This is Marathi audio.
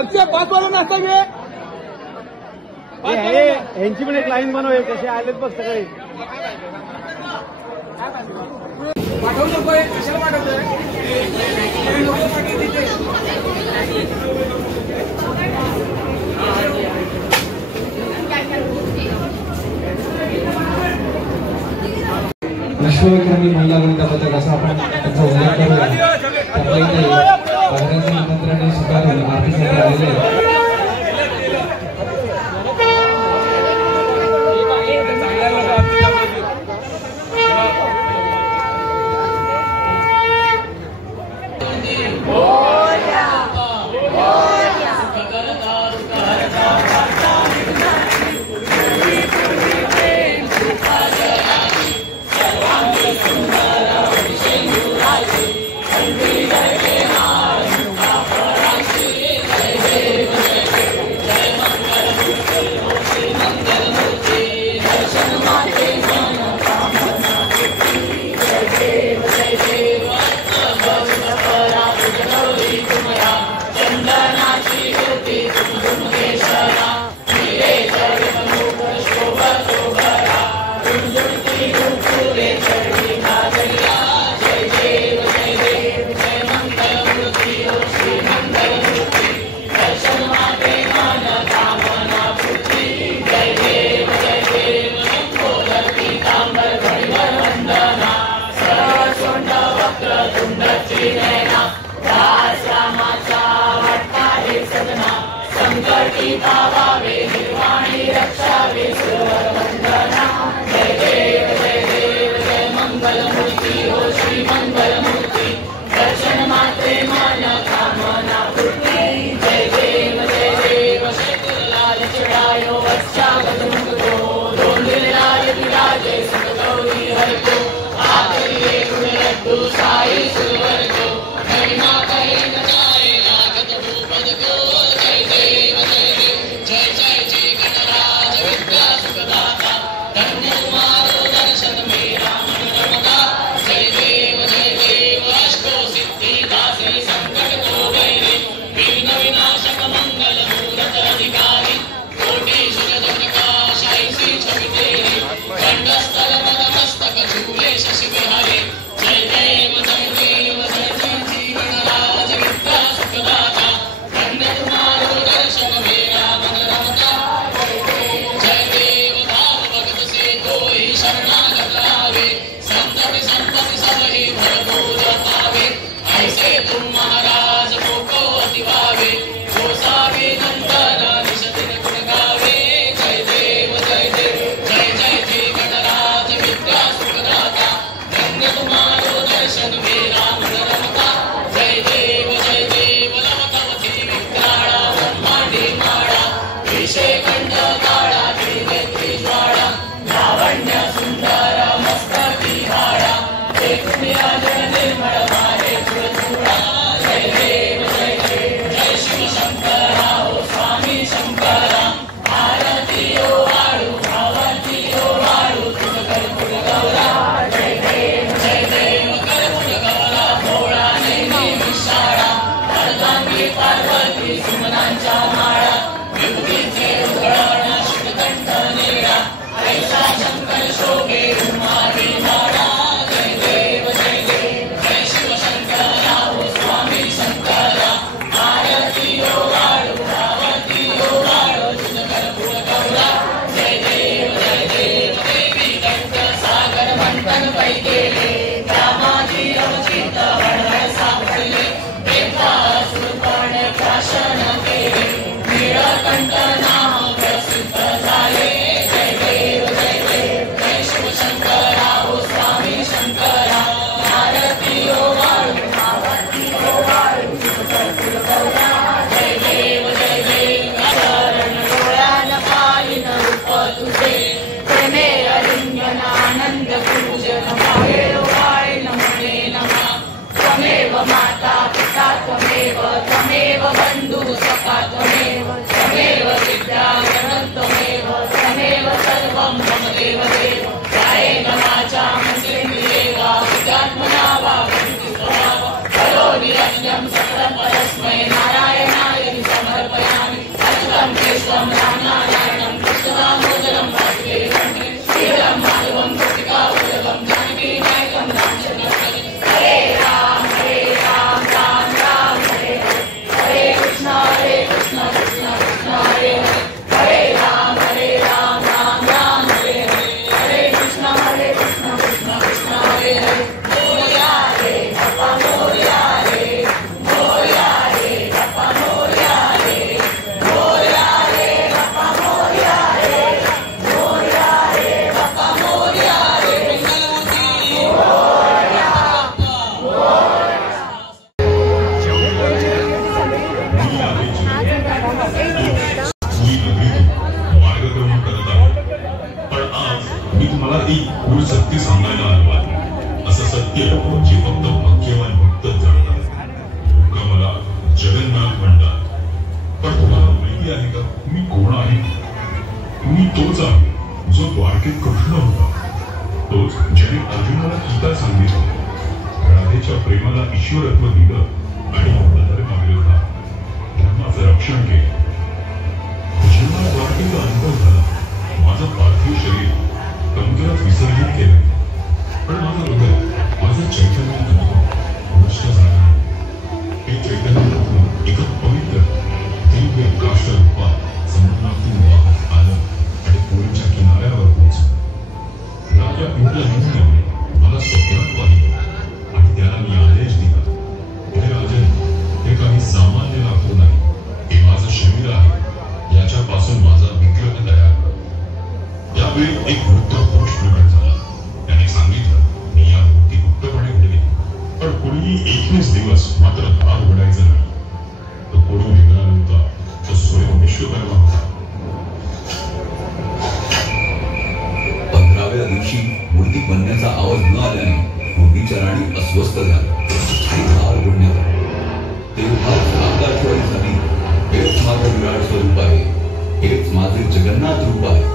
अक्षय 5 वाला नाश्ता घे. यांची पण एक लाईन बनवूया. कसे आलेत बघ सगळे. पाठवलं नको. कशाला पाठवतोय. विश्वविक्रमी महिला वनिता पथक असं आपण त्यांचा उल्लेख करूया. आपल्या इथे पाहुण्यांचं निमंत्रण स्वीकारून आरतीसाठी आलेले आहेत. त्वमेव बन्धुः सखा त्वमेव त्वमेव विद्या त्वमेव त्वमेव सर्वं मम देव देव कायेन वाचा मनसेन्द्रियेण वा बुद्ध्यात्मना वा करोमि वन्द्यं सकलं परस्मै नारायणाय समर्पयामि अच्युतं केशवं रामनारायणं कृष्णदामोदरं वासुदेवं श्रीराम माधवं कृतिकावल्लभं जानकीनायकं रामचन्द्रं हरे राम राम राम हरे हरे कृष्ण कृष्ण कृष्ण हरे हरे राम राम राम हरे हरे कृष्ण कृष्ण कृष्ण हरे हरे मोरया रे बाप्पा मोरया रे मोरया रे बाप्पा मोरया रे मोरया रे बाप्पा मोरया रे मोरया रे बाप्पा मोरया रे मार्गक्रमण करत आहे. पण आज मी तुम्हाला एक गूढ सत्य सांगायला आलो आहे. असं सत्य जे फक्त भाग्यवान भक्तच जाणतात. लोक मला जगन्नाथ म्हणतात, पण तुम्हाला माहिती आहे का मी कोण आहे? मी तोच आहे जो द्वारकेत कृष्ण होता, तोच ज्याने अर्जुनाला गीता सांगितलं, राधेच्या प्रेमाला ईश्वरत्व दिलं आणि धर्माविरोधात धर्माचं रक्षण केलं. जेव्हा द्वारकेचा अनुभव झाला, माझं पार्थिव शरीर समुद्रात विसर्जित केलं, पण माझं हृदय, माझं चैतन्य तत्व नष्ट झालं नाही. हे चैतन्य तत्व एका पवित्र दिव्य काष्ठ रूपात समुद्रातून वाहत आलं आणि पुरीच्या किनाऱ्यावर पोहोचलं. राजा इंद्रजितने मला स्वप्नात पाहिलं आणि त्याला मी आदेश दिला, हे राजन, हे काही सामान्य लाकूड नाही, हे माझं शरीर आहे, याच्यापासून माझा विग्रह तयार कर. त्यावेळी एक वृद्ध पुरुष प्रकट झाला. त्याने सांगितलं, मी या मूर्ती गुप्तपणे घडली, पण कोणीही 21 दिवस मात्र दार उघडायचं नाही. तो कोणी वेगळा नव्हता, तो स्वयं विश्वकर्मा होता. 15व्या दिवशी मूर्ती बनण्याचा आवाज न आल्याने मूर्तीच्या राणी अस्वस्थ झाल्या आणि दार उघडण्यात आले. तेव्हा आकाशवाणी झाली, हेच माझं विराट स्वरूप आहे, हेच माझे जगन्नाथ रूप आहे.